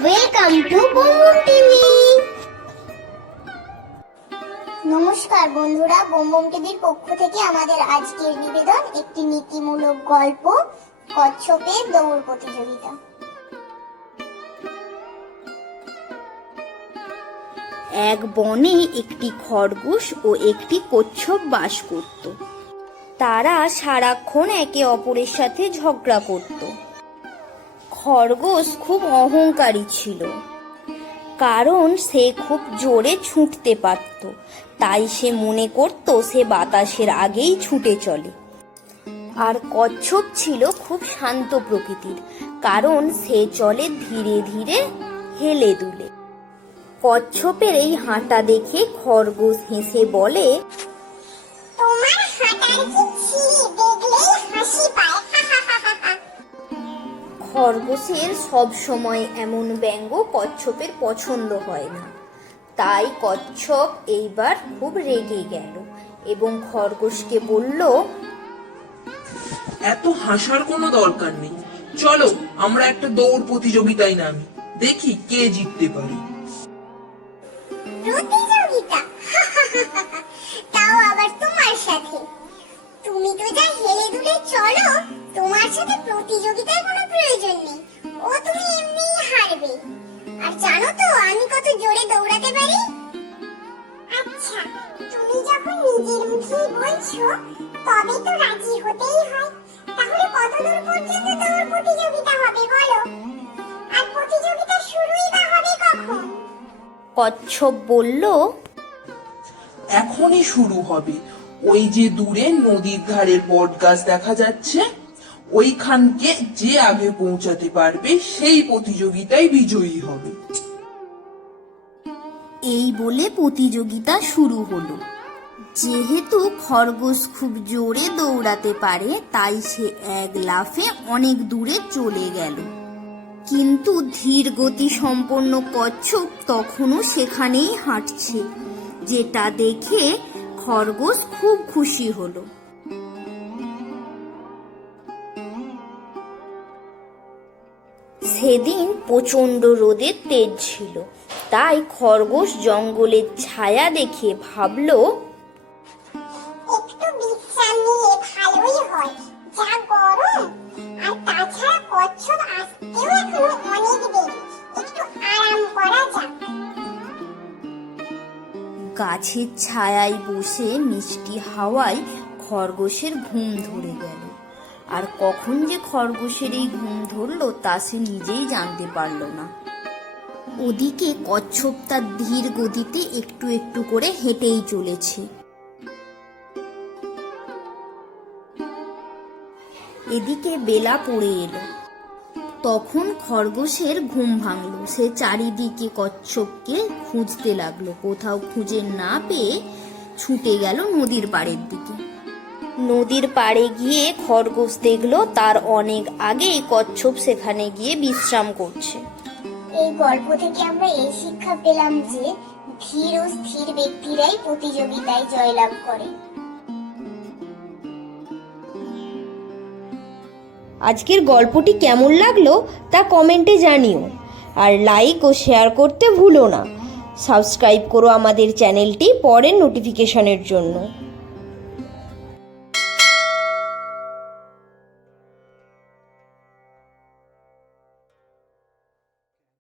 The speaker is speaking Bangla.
Welcome to বোমবুম TV. নমস্কার বন্ধুরা, বোমবুম টিভির পক্ষ থেকে আমাদের আজকের নিবেদন একটি নীতিমূলক গল্প, কচ্ছপের দৌড় প্রতিযোগিতা। এক বনে একটি খরগোশ ও একটি কচ্ছপ বাস করত। তারা সারাক্ষণ একে অপরের সাথে ঝগড়া করত। খরগোশ খুব অহংকারী ছিল, কারণ সে খুব জোরে ছুটতে পারত। তাই সে মনে করত সে বাতাসের আগেই ছুটে চলে। আর কচ্ছপ ছিল খুব শান্ত প্রকৃতির, কারণ সে চলে ধীরে ধীরে হেলে দুলে। কচ্ছপের এই হাঁটা দেখে খরগোশ হেসে বলে, তোমার হাঁটার কি ছিরি দেখলেই হাসি পায়। খরগোশের সব সময় এমন ব্যঙ্গ কচ্ছপের পছন্দ হয় না। তাই কচ্ছপ এইবার খুব রেগে গেল এবং খরগোশকে বলল, এত হাসার কোনো দরকার নেই, চলো আমরা একটা দৌড় প্রতিযোগিতায় নামি, দেখি কে জিততে পারে। প্রতিযোগিতা? তাও আবার তোমার সাথে? তুমি তো যা হেলে দুলে চলো, তোমার সাথে প্রতিযোগিতার কোনো প্রয়োজন নেই। ও তুমি এমনিই হারবে। আর জানো তো আমি কত জোরে দৌড়াতে পারি। আচ্ছা, তুমি যখন নিজের মুখেই বলছো, তবে তো রাজি হতেই হয়। তাহলে কত দূর পর্যন্ত দৌড় প্রতিযোগিতা হবে বলো? আর প্রতিযোগিতা শুরুই বা হবে কখন? কচ্ছপ বলল, এখনই শুরু হবে। ওই যে দূরে নদীর ধারের বট গাছ দেখা যাচ্ছে, ওইখানকে যে আগে পৌঁছাতে পারবে সেই প্রতিযোগিতায় বিজয়ী হবে। এই বলে প্রতিযোগিতা শুরু হলো। যেহেতু খরগোশ খুব জোরে দৌড়াতে পারে, তাই সে এক লাফে অনেক দূরে চলে গেল। কিন্তু ধীর গতি সম্পন্ন কচ্ছপ তখনও সেখানেই হাঁটছে, যেটা দেখে খরগোশ খুব খুশি হলো। সেদিন প্রচন্ড রোদের তেজ ছিল, তাই খরগোশ জঙ্গলের ছায়া দেখে ভাবলো, একটু বিশ্রাম নিলে ভালোই হয়, যা গরম। আর তাছাড়া কচ্ছপ আসতেও এখনো অনেক দেরি, একটু আরাম করা যাক। গাছের ছায়ায় বসে মিষ্টি হাওয়ায় খরগোশের ঘুম ধরে গেল। আর কখন যে খরগোশের এই ঘুম ধরলো তা সে নিজেই জানতে পারল না। ওদিকে কচ্ছপ তার ধীর গতিতে একটু একটু করে হেঁটেই চলেছে। এদিকে বেলা পড়ে এলো। তখন খরগোশের ঘুম ভাঙলো। সে চারিদিকে কচ্ছপকে খুঁজতে লাগলো। কোথাও খুঁজে না পেয়ে ছুটে গেল নদীর পাড়ের দিকে। নদীর পাড়ে গিয়ে খরগোশ দেখলো তার অনেক আগেই কচ্ছপ সেখানে গিয়ে বিশ্রাম করছে। এই গল্প থেকে আমরা এই শিক্ষা পেলাম যে ধীর ও স্থির ব্যক্তিরাই প্রতিযোগিতায় জয়লাভ করে। আজকের গল্পটি কেমন লাগলো তা কমেন্টে জানিও, আর লাইক ও শেয়ার করতে ভুলো না। সাবস্ক্রাইব করো আমাদের চ্যানেলটি পরের নোটিফিকেশনের জন্য।